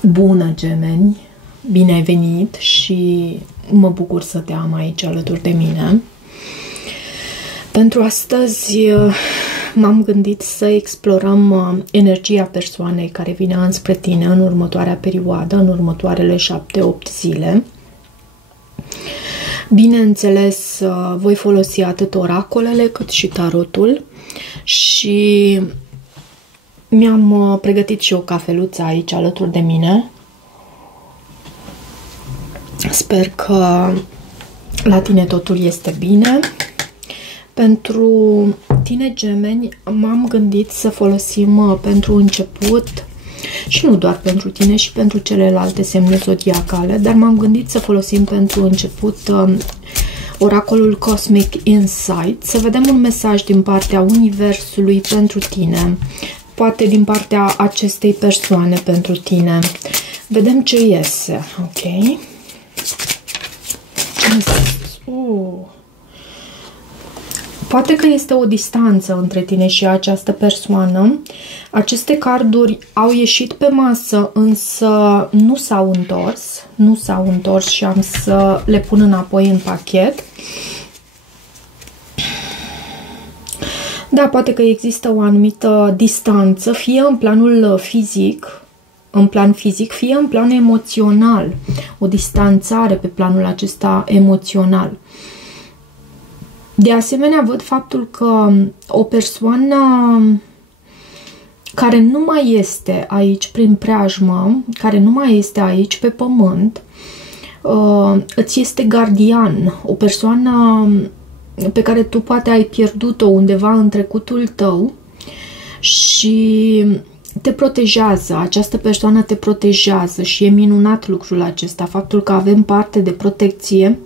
Bună, gemeni! Bine ai venit și mă bucur să te am aici alături de mine. Pentru astăzi m-am gândit să explorăm energia persoanei care vine înspre tine în următoarea perioadă, în următoarele 7-8 zile. Bineînțeles, voi folosi atât oracolele cât și tarotul și mi-am pregătit și o cafeluță aici alături de mine. Sper că la tine totul este bine. Pentru tine, gemeni, m-am gândit să folosim pentru început, și nu doar pentru tine, și pentru celelalte semne zodiacale, dar m-am gândit să folosim pentru început oracolul Cosmic Insight, să vedem un mesaj din partea Universului pentru tine, poate din partea acestei persoane pentru tine. Vedem ce iese, ok? Poate că este o distanță între tine și această persoană. Aceste carduri au ieșit pe masă, însă nu s-au întors. Nu s-au întors și am să le pun înapoi în pachet. Da, poate că există o anumită distanță, fie în planul fizic, fie în plan emoțional. O distanțare pe planul acesta emoțional. De asemenea, văd faptul că o persoană care nu mai este aici prin preajmă, care nu mai este aici pe pământ, îți este gardian, o persoană pe care tu poate ai pierdut-o undeva în trecutul tău și te protejează, această persoană te protejează și e minunat lucrul acesta, faptul că avem parte de protecție.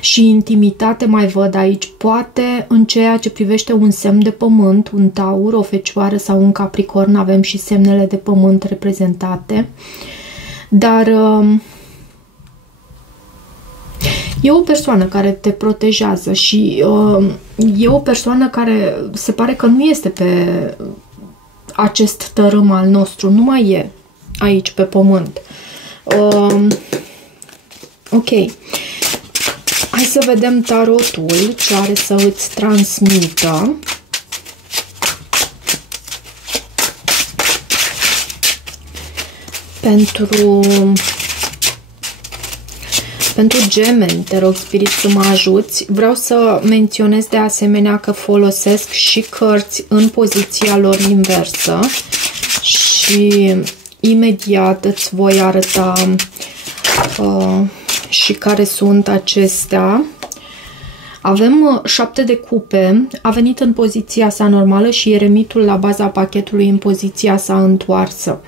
Și intimitate mai văd aici, poate în ceea ce privește un semn de pământ, un taur, o fecioară sau un capricorn, avem și semnele de pământ reprezentate, dar e o persoană care te protejează și e o persoană care se pare că nu este pe acest tărâm al nostru, nu mai e aici pe pământ. Ok. Hai să vedem tarotul ce are să îți transmită. Pentru gemeni, te rog, Spirit, să mă ajuți. Vreau să menționez de asemenea că folosesc și cărți în poziția lor inversă și imediat îți voi arăta și care sunt acestea. Avem 7 de cupe, a venit în poziția sa normală și eremitul la baza pachetului în poziția sa întoarsă.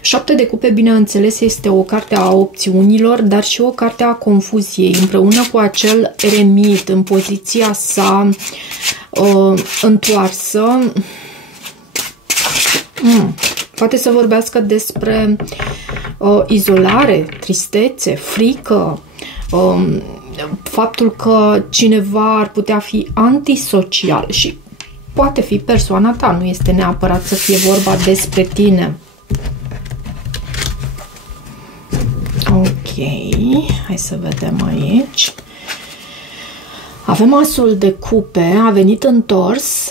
7 de cupe, bineînțeles, este o carte a opțiunilor, dar și o carte a confuziei, împreună cu acel eremit în poziția sa întoarsă. Poate să vorbească despre izolare, tristețe, frică, faptul că cineva ar putea fi antisocial și poate fi persoana ta, nu este neapărat să fie vorba despre tine. Ok, hai să vedem aici. Avem asul de cupe, a venit întors.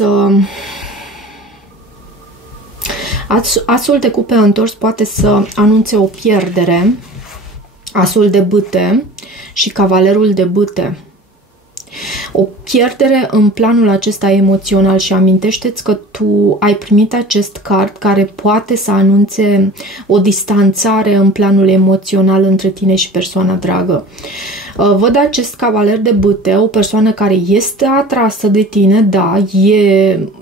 Asul de cupe întors poate să anunțe o pierdere, asul de bâte și cavalerul de bâte. O pierdere în planul acesta emoțional și amintește-ți că tu ai primit acest card care poate să anunțe o distanțare în planul emoțional între tine și persoana dragă. Văd acest cavaler de bâte, o persoană care este atrasă de tine, da,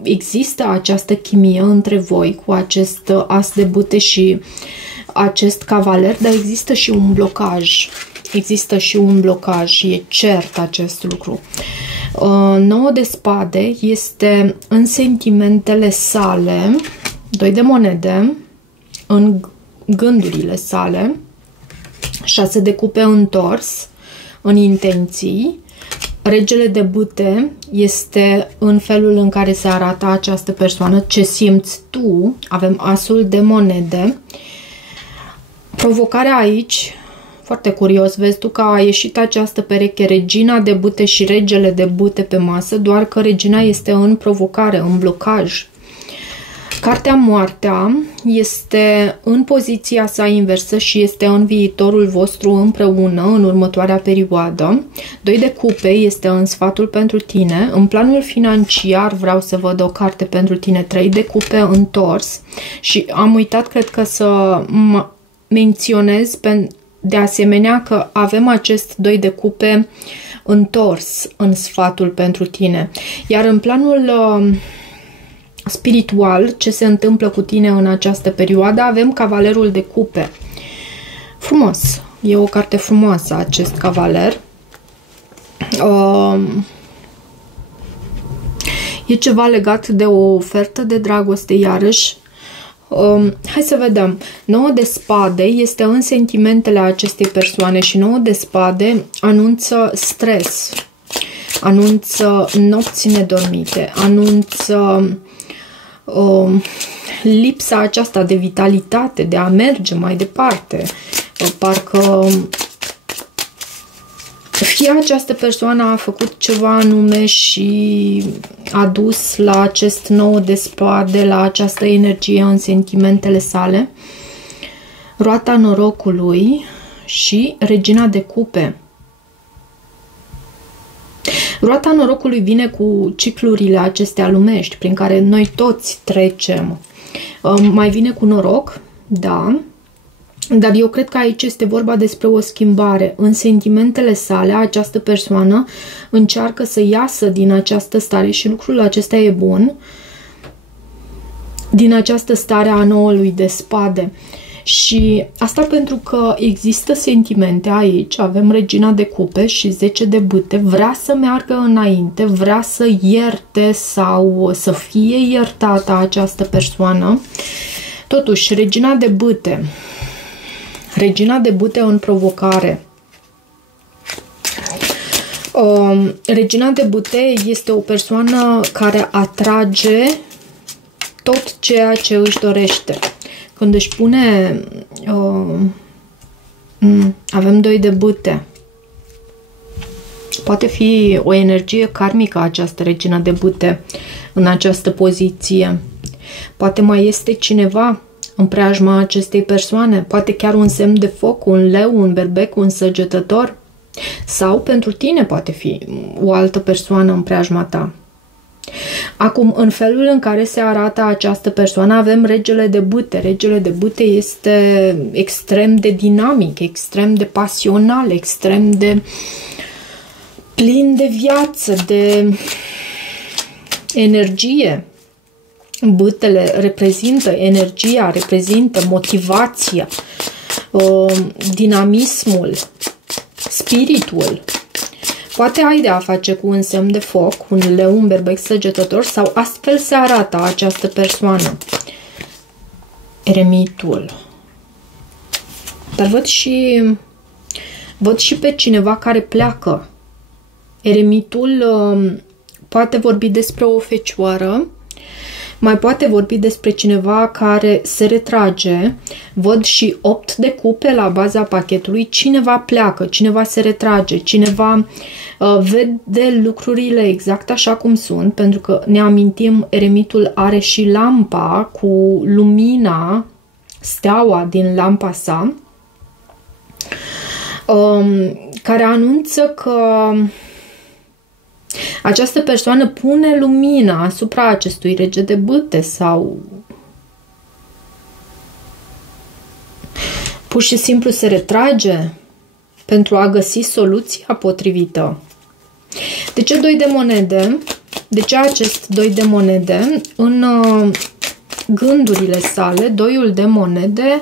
există această chimie între voi cu acest as de bâte și acest cavaler, dar există și un blocaj. Există și un blocaj, e cert acest lucru. 9 de spade este în sentimentele sale, 2 de monede, în gândurile sale, 6 de cupe întors, în intenții, regele de bâte este în felul în care se arată această persoană, ce simți tu. Avem asul de monede. Provocarea aici, foarte curios, vezi tu că a ieșit această pereche, regina de bâte și regele de bâte pe masă, doar că regina este în provocare, în blocaj. Cartea Moartea este în poziția sa inversă și este în viitorul vostru împreună, în următoarea perioadă. 2 de cupe este în sfatul pentru tine. În planul financiar vreau să văd o carte pentru tine. 3 de cupe întors. Și am uitat, cred că, să menționez de asemenea că avem acest 2 de cupe întors în sfatul pentru tine. Iar în planul spiritual, ce se întâmplă cu tine în această perioadă, avem cavalerul de cupe. Frumos. E o carte frumoasă acest cavaler. E ceva legat de o ofertă de dragoste, iarăși. Hai să vedem. 9 de spade este în sentimentele acestei persoane și 9 de spade anunță stres, anunță nopți nedormite, anunță lipsa aceasta de vitalitate, de a merge mai departe. Parcă fie această persoană a făcut ceva anume și a dus la acest 9 de spade, la această energie în sentimentele sale. Roata norocului și regina de cupe. Roata norocului vine cu ciclurile acestea lumești prin care noi toți trecem. Mai vine cu noroc, da, dar eu cred că aici este vorba despre o schimbare. În sentimentele sale, această persoană încearcă să iasă din această stare și lucrul acesta e bun, din această stare a 9-ului de spade. Și asta pentru că există sentimente aici, avem regina de cupe și 10 de bâte, vrea să meargă înainte, vrea să ierte sau să fie iertată această persoană. Totuși, regina de bâte în provocare. Regina de bâte este o persoană care atrage tot ceea ce își dorește. Când își pune... avem 2 de bâte. Poate fi o energie karmică această regină de bâte în această poziție. Poate mai este cineva în preajma acestei persoane. Poate chiar un semn de foc, un leu, un berbec, un săgetător. Sau pentru tine poate fi o altă persoană în preajma ta. Acum, în felul în care se arată această persoană, avem regele de bâte. Regele de bâte este extrem de dinamic, extrem de pasional, extrem de plin de viață, de energie. Bâtele reprezintă energia, reprezintă motivația, dinamismul, spiritul. Poate ai de a face cu un semn de foc, un leu, un berbec săgetător, sau astfel se arată această persoană. Eremitul. Dar văd și pe cineva care pleacă. Eremitul poate vorbi despre o fecioară, mai poate vorbi despre cineva care se retrage. Văd și 8 de cupe la baza pachetului. Cineva pleacă, cineva se retrage, cineva vede lucrurile exact așa cum sunt, pentru că ne amintim, eremitul are și lampa cu lumina, steaua din lampa sa, care anunță că această persoană pune lumina asupra acestui rege de bâte sau pur și simplu se retrage pentru a găsi soluția potrivită. De ce 2 de monede? De ce acest 2 de monede? În gândurile sale, 2-ul de monede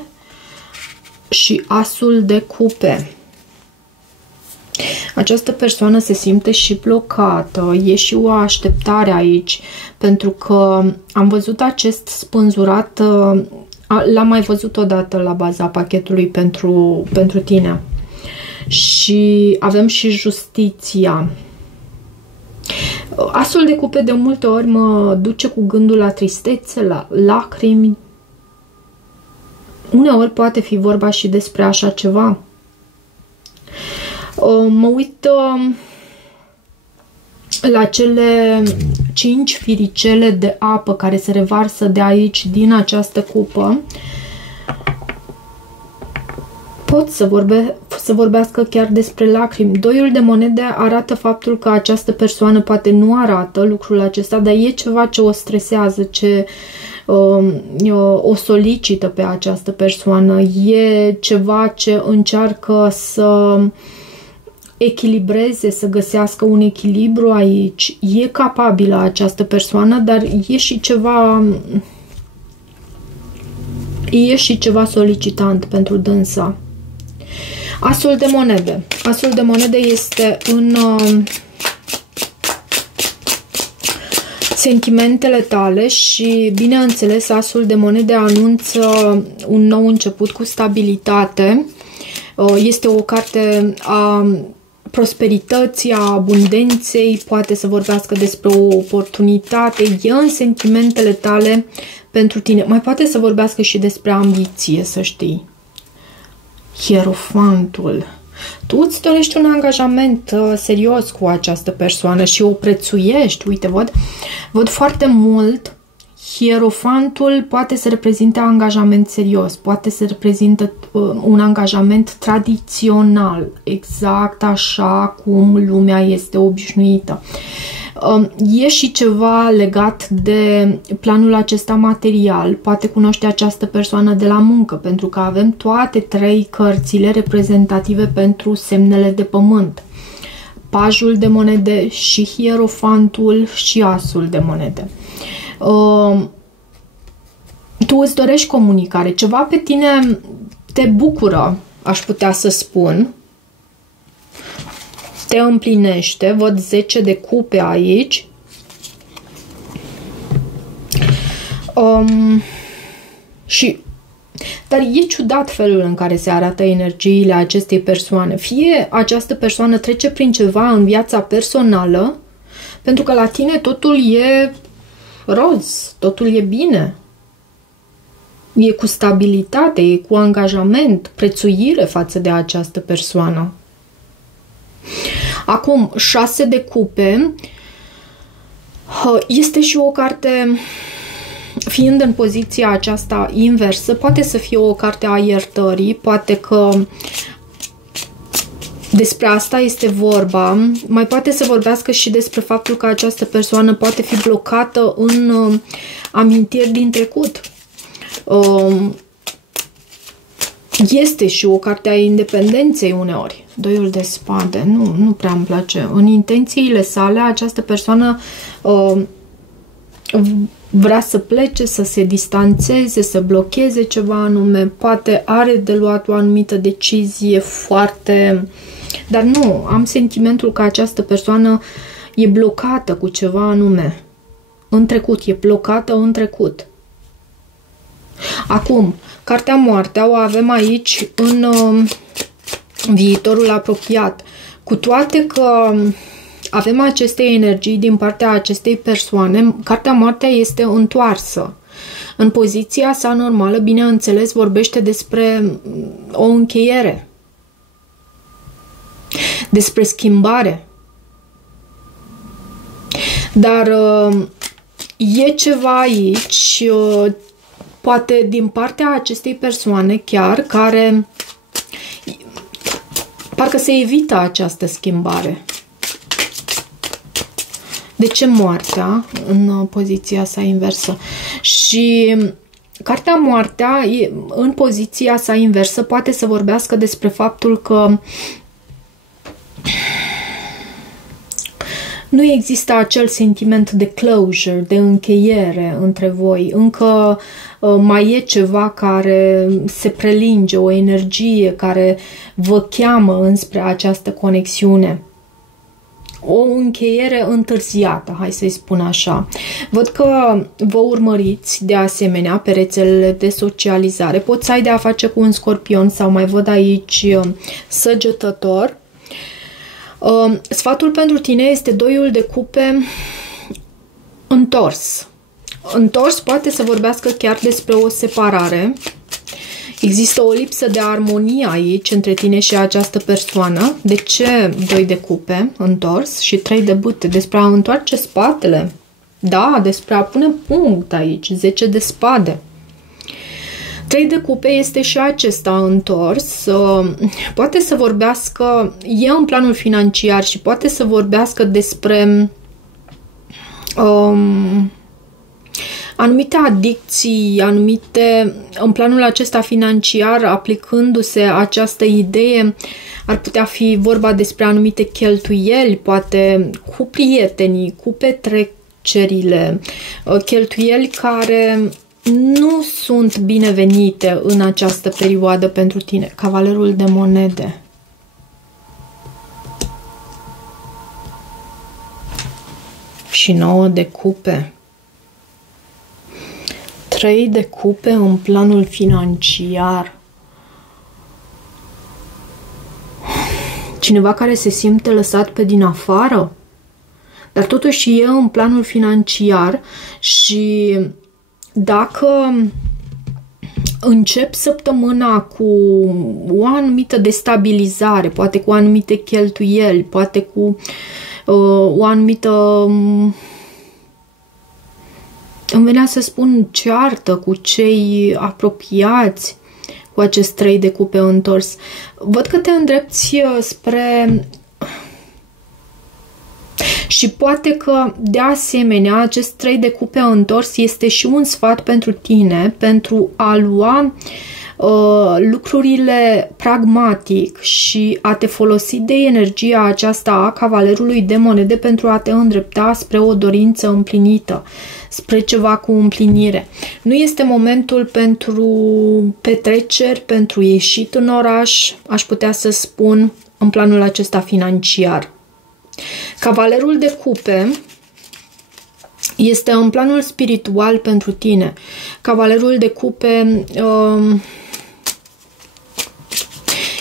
și asul de cupe. Această persoană se simte și blocată, e și o așteptare aici, pentru că am văzut acest spânzurat, l-am mai văzut odată la baza pachetului pentru tine. Și avem și justiția. Asul de cupe de multe ori mă duce cu gândul la tristețe, la lacrimi. Uneori poate fi vorba și despre așa ceva. Mă uit la cele 5 firicele de apă care se revarsă de aici, din această cupă. Pot să vorbească chiar despre lacrimi. Doiul de monede arată faptul că această persoană poate nu arată lucrul acesta, dar e ceva ce o stresează, ce o solicită pe această persoană. E ceva ce încearcă să echilibreze, să găsească un echilibru aici. E capabilă această persoană, dar e și ceva solicitant pentru dânsa. Asul de monede. Asul de monede este în sentimentele tale și, bineînțeles, asul de monede anunță un nou început cu stabilitate. Este o carte a prosperității, a abundenței, poate să vorbească despre o oportunitate, e în sentimentele tale pentru tine. Mai poate să vorbească și despre ambiție, să știi. Hierofantul. Tu îți dorești un angajament serios cu această persoană și o prețuiești. Uite, văd foarte mult. Hierofantul poate să reprezinte angajament serios, poate să reprezintă un angajament tradițional, exact așa cum lumea este obișnuită. E și ceva legat de planul acesta material, poate cunoște această persoană de la muncă, pentru că avem toate 3 cărțile reprezentative pentru semnele de pământ. Pajul de monede și hierofantul și asul de monede. Tu îți dorești comunicare, ceva pe tine te bucură, aș putea să spun, te împlinește, văd 10 de cupe aici. Dar e ciudat felul în care se arată energiile acestei persoane. Fie această persoană trece prin ceva în viața personală, pentru că la tine totul e roz, totul e bine. E cu stabilitate, e cu angajament, prețuire față de această persoană. Acum, 6 de cupe este și o carte, fiind în poziția aceasta inversă, poate să fie o carte a iertării, poate că despre asta este vorba. Mai poate să vorbească și despre faptul că această persoană poate fi blocată în amintiri din trecut. Este și o carte a independenței uneori. Doiul de spade. Nu prea îmi place. În intențiile sale, această persoană vrea să plece, să se distanțeze, să blocheze ceva anume. Poate are de luat o anumită decizie foarte... Dar nu, am sentimentul că această persoană e blocată cu ceva anume. În trecut, e blocată în trecut. Acum, cartea moartea o avem aici în viitorul apropiat. Cu toate că avem aceste energii din partea acestei persoane, cartea moartea este întoarsă. În poziția sa normală, bineînțeles, vorbește despre o încheiere, despre schimbare. Dar e ceva aici, poate din partea acestei persoane chiar, care parcă se evită această schimbare. De ce moartea în poziția sa inversă? Și cartea moartea în poziția sa inversă poate să vorbească despre faptul că nu există acel sentiment de closure, de încheiere între voi. Încă mai e ceva care se prelinge, o energie care vă cheamă înspre această conexiune. O încheiere întârziată, hai să-i spun așa. Văd că vă urmăriți de asemenea pe rețelele de socializare. Poți să ai de a face cu un scorpion sau mai văd aici săgetător. Sfatul pentru tine este doiul de cupe întors. Întors poate să vorbească chiar despre o separare. Există o lipsă de armonie aici între tine și această persoană. De ce 2 de cupe întors și 3 de bâte? Despre a întoarce spatele. Da, despre a pune punct aici. 10 de spade. 3 de cupe este și acesta întors. Poate să vorbească, e în planul financiar și poate să vorbească despre anumite adicții, în planul acesta financiar, aplicându-se această idee, ar putea fi vorba despre anumite cheltuieli, poate cu prietenii, cu petrecerile, cheltuieli care nu sunt binevenite în această perioadă pentru tine. Cavalerul de monede. Și 9 de cupe. 3 de cupe în planul financiar. Cineva care se simte lăsat pe din afară, dar totuși e în planul financiar și dacă încep săptămâna cu o anumită destabilizare, poate cu anumite cheltuieli, poate cu o anumită, îmi venea să spun, ceartă cu cei apropiați, cu acest 3 de cupe întors. Văd că te îndrepți spre... Și poate că, de asemenea, acest 3 de cupe întors este și un sfat pentru tine, pentru a lua lucrurile pragmatic și a te folosi de energia aceasta a cavalerului de monede pentru a te îndrepta spre o dorință împlinită, spre ceva cu împlinire. Nu este momentul pentru petreceri, pentru ieșit în oraș, aș putea să spun, în planul acesta financiar. Cavalerul de cupe este în planul spiritual pentru tine. Cavalerul de cupe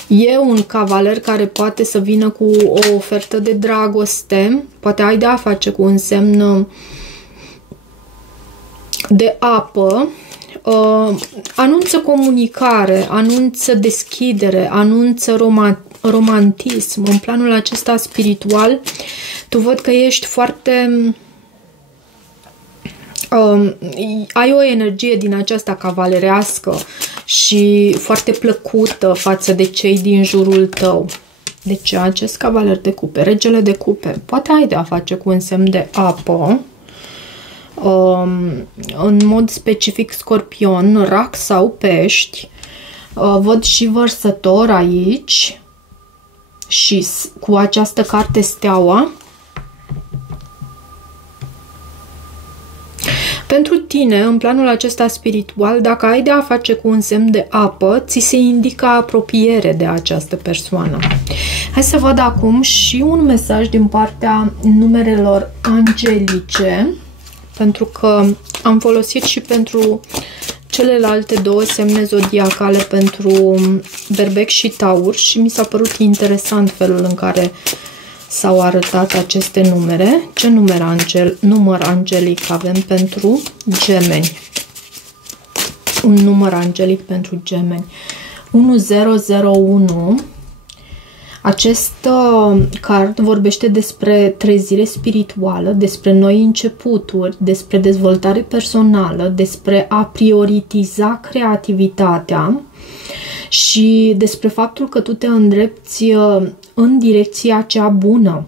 e un cavaler care poate să vină cu o ofertă de dragoste, poate ai de a face cu un semn de apă, anunță comunicare, anunță deschidere, anunță romantism. În planul acesta spiritual, tu văd că ești foarte... ai o energie din aceasta cavalerească și foarte plăcută față de cei din jurul tău. Deci acest cavaler de cupe, regele de cupe, poate ai de a face cu un semn de apă, în mod specific scorpion, rac sau pești. Văd și vărsător aici și cu această carte steaua. Pentru tine, în planul acesta spiritual, dacă ai de a face cu un semn de apă, ți se indică apropiere de această persoană. Hai să văd acum și un mesaj din partea numerelor angelice, pentru că am folosit și pentru celelalte 2 semne zodiacale, pentru Berbec și Taur, și mi s-a părut interesant felul în care s-au arătat aceste numere. Ce număr angelic avem pentru Gemeni? Un număr angelic pentru Gemeni. 1001. Acest card vorbește despre trezire spirituală, despre noi începuturi, despre dezvoltare personală, despre a prioritiza creativitatea și despre faptul că tu te îndrepți în direcția cea bună.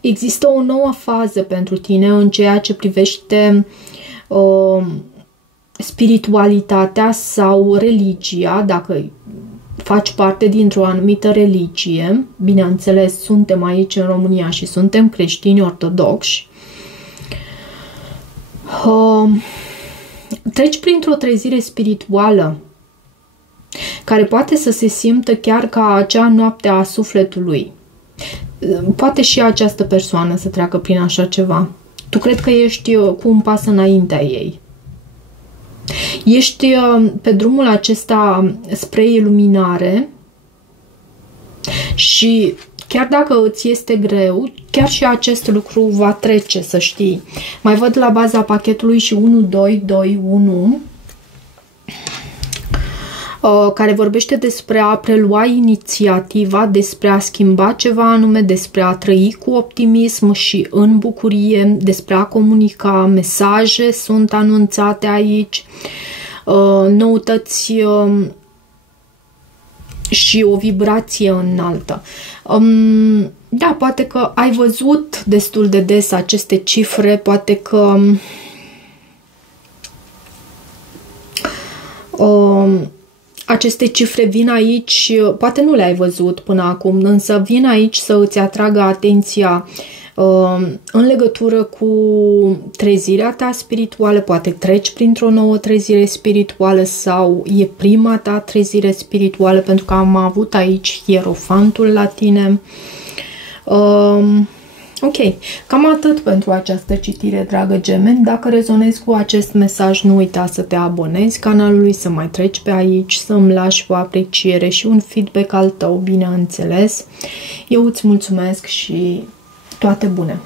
Există o nouă fază pentru tine în ceea ce privește spiritualitatea sau religia, dacă faci parte dintr-o anumită religie. Bineînțeles, suntem aici în România și suntem creștini ortodoxi. Treci printr-o trezire spirituală care poate să se simtă chiar ca acea noapte a sufletului. Poate și această persoană să treacă prin așa ceva. Tu cred că ești cu un pas înaintea ei. Ești pe drumul acesta spre iluminare Și chiar dacă îți este greu, chiar și acest lucru va trece, să știi. Mai văd la baza pachetului și 1221, care vorbește despre a prelua inițiativa, despre a schimba ceva anume, despre a trăi cu optimism și în bucurie, despre a comunica. Mesaje sunt anunțate aici, noutăți și o vibrație înaltă. Da, poate că ai văzut destul de des aceste cifre, poate că aceste cifre vin aici, poate nu le-ai văzut până acum, însă vin aici să îți atragă atenția în legătură cu trezirea ta spirituală. Poate treci printr-o nouă trezire spirituală sau e prima ta trezire spirituală, pentru că am avut aici Hierofantul la tine. Ok, cam atât pentru această citire, dragă gemeni. Dacă rezonezi cu acest mesaj, nu uita să te abonezi canalului, să mai treci pe aici, să îmi lași o apreciere și un feedback al tău, bineînțeles. Eu îți mulțumesc și toate bune!